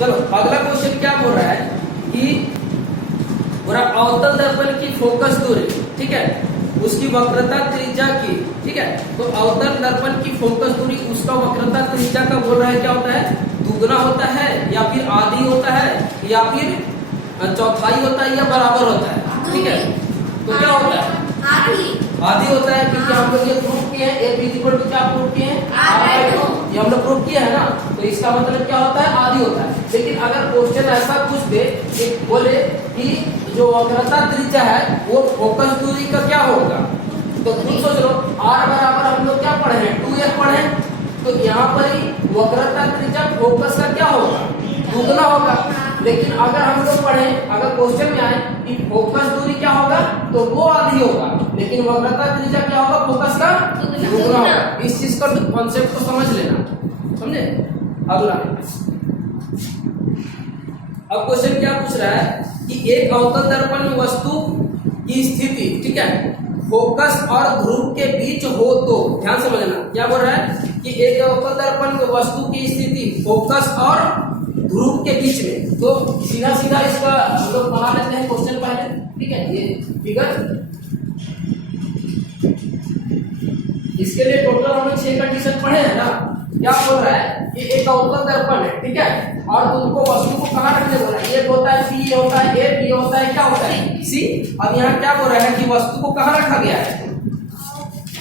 चलो अगला क्वेश्चन क्या बोल रहा है कि पूरा अवतल दर्पण की फोकस दूरी, ठीक है, उसकी वक्रता त्रिज्या की, ठीक है। तो अवतल दर्पण की फोकस दूरी उसका वक्रता त्रिज्या का बोल रहा है क्या होता है, दुगना होता है या फिर आधी होता है या फिर चौथाई होता है या बराबर होता है, ठीक है। तो क्या होता है, आधी होता है, क्योंकि हम लोग ये प्रूफ किए हैं a इक्वल टू क्या प्रूफ किए हैं, ये हम लोग प्रूफ किए हैं ना। तो इसका मतलब क्या होता है, आधी होता है। लेकिन अगर क्वेश्चन ऐसा पूछ दे कि बोले कि जो वक्रता त्रिज्या है वो फोकस दूरी का क्या होगा, तो खुद सोच लो r बराबर हम लोग क्या पढ़े हैं, 2f पढ़े हैं। तो यहाँ पर ही वक्रता त्रिज्या फोकस का क्या होगा, दुगना होगा। लेकिन अगर हम लोग पढ़े, अगर क्वेश्चन में आए कि फोकस दूरी क्या होगा, तो वो आधी होगा, लेकिन वक्रता त्रिज्या क्या होगा, फोकस का दुगना होगा। इस चीज का कॉन्सेप्ट को समझ लेना, समझे। अगला अब क्वेश्चन क्या पूछ रहा है कि एक अवतल दर्पण में वस्तु की स्थिति, ठीक है, फोकस और ध्रुव के बीच हो तो, ध्यान समझना क्या बोल रहा है कि एक अवतल दर्पण में वस्तु की स्थिति फोकस और ध्रुव के बीच में। तो सीधा सीधा इसका हम लोग बना लेते हैं क्वेश्चन पहले, ठीक है। ये फिगर, इसके लिए टोटल हमने 6 कंडीशन पढ़े हैं ना। क्या बोल रहा है कि एक अवतल दर्पण है, ठीक है, और तुमको वस्तु को कहाँ रखने बोल रहा है, ये होता है सी, ये होता है ए, ये होता है क्या होता है सी। अब यहाँ क्या बोल रहा है कि वस्तु को कहाँ रखा गया है,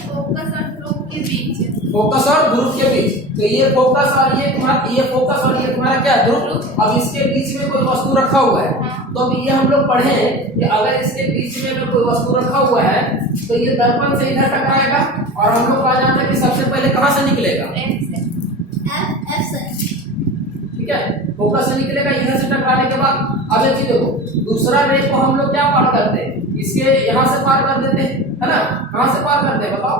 फोकस और ध्रुव के बीच, फोकस और ध्रुव के बीच। तो ये फोकस और ये तुम्हारा, ये फोकस और ये तुम्हारा क्या है, ध्रुव। अब इसके बीच में कोई वस्तु रखा हुआ है, तो अब ये हम लोग पढ़े हैं कि अगर इसके बीच में अगर कोई वस्तु रखा हुआ है तो ये दर्पण से इधर टकराएगा, और हम लोग कहा जाता है कि सबसे पहले कहाँ से निकलेगा, F से, ठीक है, फोकस से निकलेगा। इधर से टकराने के बाद अब ये देखो दूसरा रे को हम लोग क्या पार करते हैं, इसके यहाँ से पार कर देते हैं, है ना। कहाँ से पार करते हैं बताओ,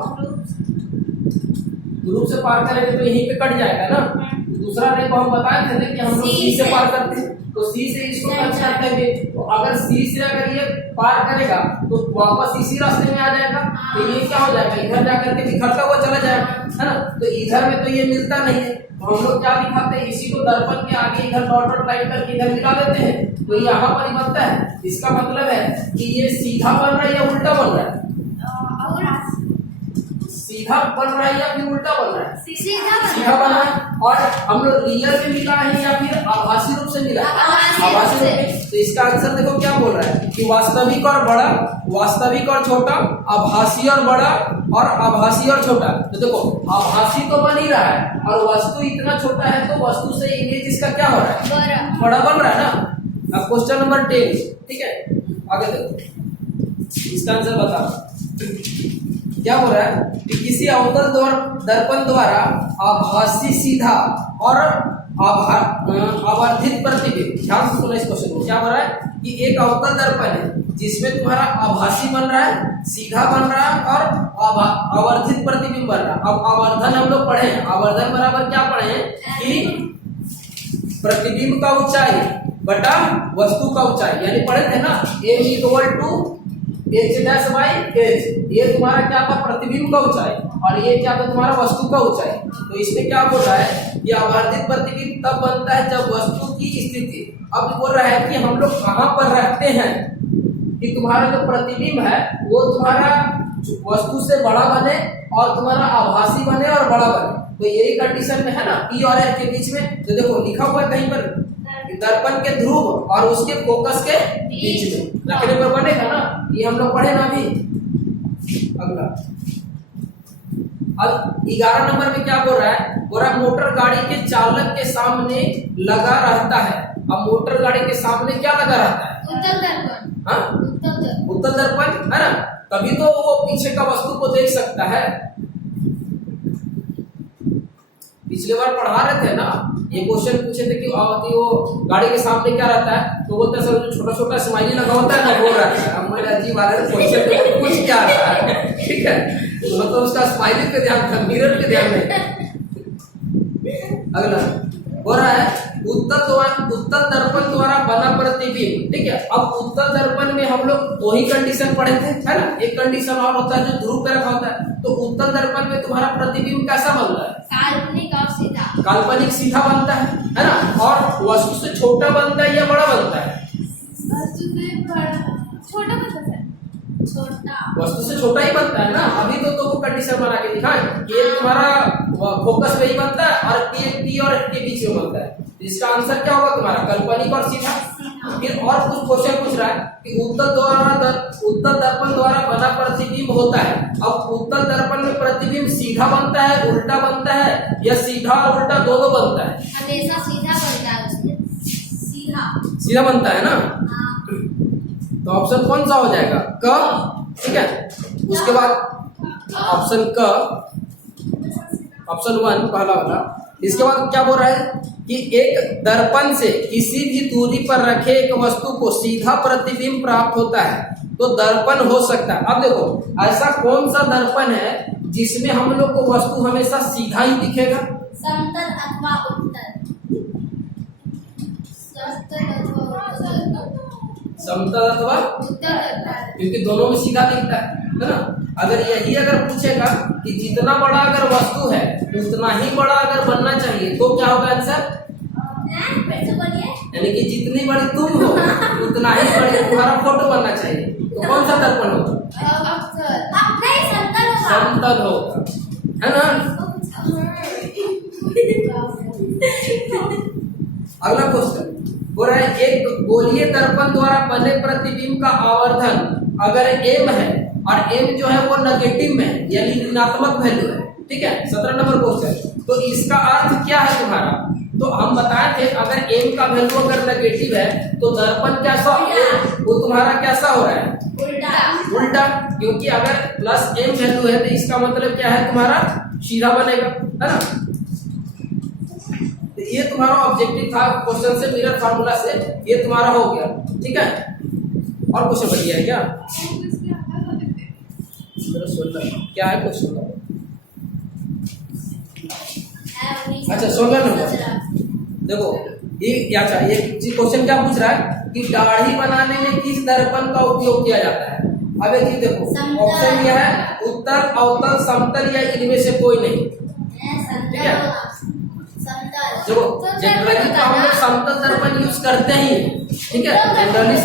ध्रुव से पार करेंगे तो यहीं पे कट जाएगा ना। दूसरा रे को हम बताए थे कि हम लोग सी से पार करते हैं, तो सी से इसको टच करते हैं। तो अगर सी से अगर ये पार करेगा तो वापस इसी रास्ते में आ जाएगा, तो ये क्या हो जाएगा, इधर जाकर के बिखरता हुआ चला जाएगा, है ना। तो इधर में तो ये मिलता नहीं है, तो हम लोग क्या दिखाते हैं, इसी को दर्पण के आगे इधर डॉट डॉट लाइन करके इधर मिला देते हैं, तो यहाँ पर ही बनता है। इसका मतलब है कि ये सीधा बन रहा है या उल्टा बन रहा है, सीधा बन रहा है या फिर उल्टा बन रहा है, सीधा बन रहा है। और हम लोग रियल में मिला है या फिर आभासी रूप से मिला है, आभासी रूप में। तो इसका आंसर देखो क्या बोल रहा है कि वास्तविक और बड़ा, वास्तविक और छोटा, आभासी और बड़ा, और आभासी और छोटा। तो देखो आभासी तो बन ही रहा है, और वस्तु इतना छोटा है तो वस्तु से इमेज इसका क्या हो रहा है, बड़ा बन रहा है ना। अब क्वेश्चन नंबर 10, ठीक है, आगे देखो इसका आंसर बता। क्या बोल रहा है कि किसी अवतल दर्पण द्वारा आभासी सीधा और आवर्धित प्रतिबिंब, ध्यान से सुनो इस क्वेश्चन को। क्या बोल रहा है कि एक अवतल दर्पण है जिसमें तुम्हारा आभासी बन रहा है, सीधा बन रहा है और आवर्धित प्रतिबिंब बन रहा है। अब आवर्धन हम लोग पढ़े हैं, आवर्धन बराबर क्या पढ़े हैं कि प्रतिबिंब का ऊंचाई बटा वस्तु का ऊंचाई, यानी पढ़े थे ना a equal to h dash by h। ये तुम्हारा क्या था, प्रतिबिंब का ऊंचाई, और ये क्या था तुम्हारा वस्तु का ऊंचाई। तो इसमें क्या बोल रहा है कि आवर्धित प्रतिबिंब तब बनता है जब वस्तु की स्थिति, अब बोल रहा है कि हम लोग कहाँ पर रखते हैं कि तुम्हारा जो प्रतिबिंब है वो तुम्हारा वस्तु से बड़ा बने और तुम्हारा आभासी बने और बड़ा बने। तो यही कंडीशन में है ना, P और F के बीच में। तो देखो लिखा हुआ है कहीं पर दर्पण के ध्रुव और उसके फोकस के बीच में रखने पर बनेगा ना, ये हम लोग पढ़े ना अभी। अगला अब 11 नंबर में क्या बोल रहा है, बोल रहा है मोटर गाड़ी के चालक के सामने लगा रहता है। अब मोटर गाड़ी के सामने क्या लगा रहता है, उत्तल दर्पण, हाँ उत्तल दर्पण है ना, तभी तो वो पीछे का वस्तु को देख सकता है। पिछले बार पढ़ा रहे थे ना, ये क्वेश्चन पूछे थे कि वो गाड़ी के सामने क्या रहता है, तो बोलते सर जो छोटा छोटा स्माइली लगा होता है ना वो रहता है। अब मेरे अजीब आ रहा है क्वेश्चन कुछ क्या रहा है, ठीक है, तो उसका स्माइली पे ध्यान था, मिरर पे ध्यान नहीं। अगला हो रहा है उत्तल दर्पण द्वारा बना प्रतिबिंब, ठीक है। अब उत्तल दर्पण में हम लोग दो ही कंडीशन पढ़े थे, है ना, एक कंडीशन और होता है जो ध्रुव पे रखा होता है। तो उत्तल दर्पण में तुम्हारा प्रतिबिंब कैसा बनता है, काल्पनिक और सीधा, काल्पनिक सीधा बनता है ना, और वस्तु से छोटा बनता है या बड़ा बनता है? वस्तु से बड़ा, छोटा बनता है, छोटा, वस्तु से छोटा ही बनता है ना। अभी तो वो कंडीशन बना के दिखाएं कि ये तुम्हारा फोकस में ही बनता है और पी और एफ के बीच में बनता है। तो इसका आंसर क्या होगा तुम्हारा? काल्पनिक और सीधा। फिर और कुछ क्वेश्चन पूछ रहा है कि उत्तल दर्पण द्वारा बना प्रतिबिंब होता है। अब उत्तल दर्पण में प्रतिबिंब सीधा बनता है, उल्टा बनता है, या सीधा और उल्टा दोनों बनता है? हमेशा सीधा बनता है उसमें, सीधा बनता है ना। हाँ। तो ऑप्शन कौन सा हो जाएगा? क। ठीक है, उसके बाद ऑप्शन क, ऑप्शन 1 पहला वाला। इसके बाद क्या बोल रहा है कि एक दर्पण से किसी भी दूरी पर रखे एक वस्तु को सीधा प्रतिबिंब प्राप्त होता है तो दर्पण हो सकता है। अब देखो ऐसा कौन सा दर्पण है जिसमें हम लोग को वस्तु हमेशा सीधा ही दिखेगा? समतल अथवा उत्तल, समतल अथवा उत्तल, क्योंकि दोनों में सीधा दिखता है ना। अगर यही अगर पूछेगा कि जितना बड़ा अगर वस्तु है उतना ही बड़ा अगर बनना चाहिए तो क्या होगा आंसर? यानी कि जितनी बड़ी तुम हो उतना ही बड़ी तुम्हारा फोटो बनना चाहिए। तो कौन सा दर्पण होगा? समतल होगा, है ना। अगला क्वेश्चन बोल रहा है एक गोलीय दर्पण द्वारा बने प्रतिबिंब का आवर्धन अगर m है और m जो है वो नेगेटिव में है यानी ऋणात्मक वैल्यू है। ठीक है, 17 नंबर क्वेश्चन। तो इसका अर्थ क्या है तुम्हारा? तो हम बताए थे अगर m का वैल्यू अगर नेगेटिव है तो दर्पण कैसा वो तुम्हारा कैसा हो रहा है? उल्टा। क्योंकि अगर प्लस m वैल्यू है तो इसका मतलब क्या है तुम्हारा? सीधा बनेगा, है ना। तो ये तुम्हारा ऑब्जेक्टिव था क्वेश्चन से, मिरर फार्मूला से ये तुम्हारा हो गया। ठीक है, और क्वेश्चन बढ़िया है क्या? क्या है क्वेश्चन? अच्छा 16 नंबर देखो ये अच्छा, ये क्वेश्चन क्या पूछ रहा है कि दाढ़ी बनाने में किस दर्पण का उपयोग किया जाता है? अब एक चीज देखो, ऑप्शन यह है उत्तल, अवतल, समतल या इनमें से कोई नहीं। ठीक है, देखो जनरली तो हम लोग समतल दर्पण यूज करते ही हैं। ठीक है, जनरली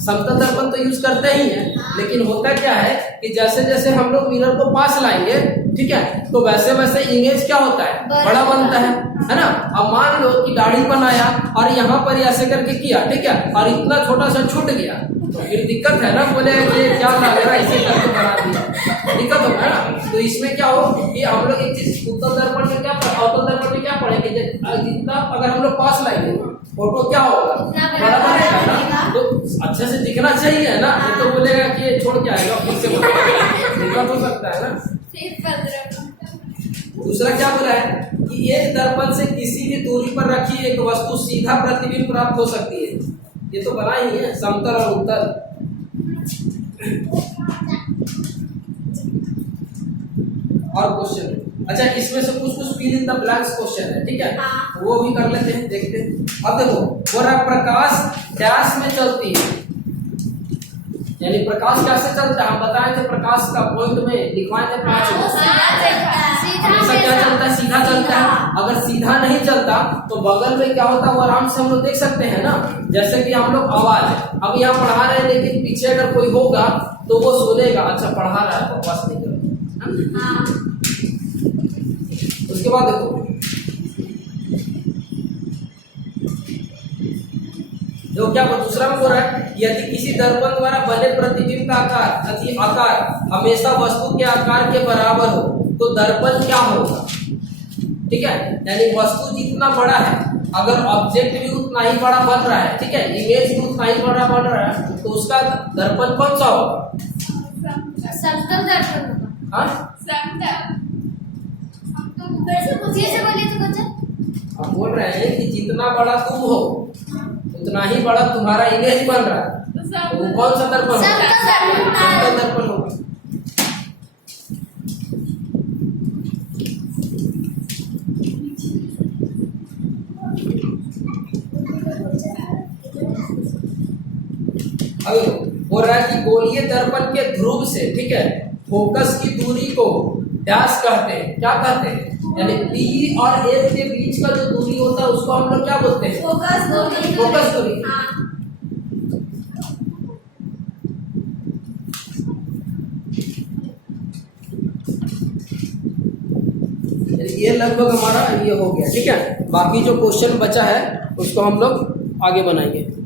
समतल दर्पण तो यूज करते ही हैं, लेकिन होता क्या है कि जैसे जैसे हम लोग मिरर को पास लाएंगे, ठीक है, तो वैसे वैसे इमेज क्या होता है? बड़ा बनता है ना। अब मान लो कि दाढ़ी बनाया और यहाँ पर ऐसे करके किया, ठीक है, और इतना छोटा सा छूट गया तो फिर दिक्कत है ना। बोले ये क्या लग रहा है, इसे करके बना दिया, दिक्कत होगा ना। तो इसमें क्या हो कि हम लोग एक चीज उत्तल दर्पण में क्या, अवतल दर्पण में क्या पढ़ेंगे, जितना अगर हम लोग पास लाएंगे फोटो क्या होगा? बड़ा बनेगा ना। तो अच्छे से दिखना चाहिए, है ना। ये तो बोलेगा कि ये छोड़ के आएगा फिर से दिक्कत हो सकता है ना। दूसरा क्या बोला है कि एक दर्पण से किसी भी दूरी पर रखी एक वस्तु सीधा प्रतिबिंब प्राप्त हो सकती है। ये तो बना ही है, समतल और उत्तल। और क्वेश्चन अच्छा, इसमें से कुछ fill in the blanks question है। ठीक है, वो भी कर लेते हैं, देखते हैं। अब देखो वो प्रकाश डैश में चलती है, यानी प्रकाश कैसे चलता है? हम बताए थे प्रकाश का पॉइंट में लिखवाए थे 5 हमेशा क्या चलता है? सीधा चलता है। अगर सीधा नहीं चलता तो बगल में क्या होता है वो आराम से हम लोग देख सकते हैं ना। जैसे कि हम लोग आवाज अब यहाँ पढ़ा रहे हैं, लेकिन पीछे अगर कोई होगा तो वो सुनेगा, अच्छा पढ़ा रहा है, बकवास नहीं कर। उसके बाद देखो जो क्या दूसरा में बोल रहा है, यदि किसी दर्पण द्वारा बने प्रतिबिंब का आकार हमेशा वस्तु के आकार के बराबर हो तो दर्पण क्या होगा? ठीक है, यानी वस्तु जितना बड़ा है, अगर ऑब्जेक्ट भी उतना ही बड़ा बन रहा है, ठीक है, इमेज भी उतना ही बड़ा बन रहा है, तो उसका दर्पण कौन सा होगा? समतल दर्पण होगा। हाँ, हम बोल रहे हैं कि जितना बड़ा तुम हो उतना ही बड़ा तुम्हारा इमेज बन रहा है, तो कौन सा दर्पण होगा? समतल दर्पण होगा। अब बोल रहा है कि गोलीय दर्पण के ध्रुव से, ठीक है, फोकस की दूरी को डैश कहते हैं। क्या कहते हैं? यानी P और S के बीच का जो दूरी होता है उसको हम लोग क्या बोलते हैं? फोकस दूरी। फोकस दूरी। हाँ। ये लगभग हमारा ये हो गया, ठीक है। बाकी जो क्वेश्चन बचा है उसको हम लोग आगे बनाएंगे।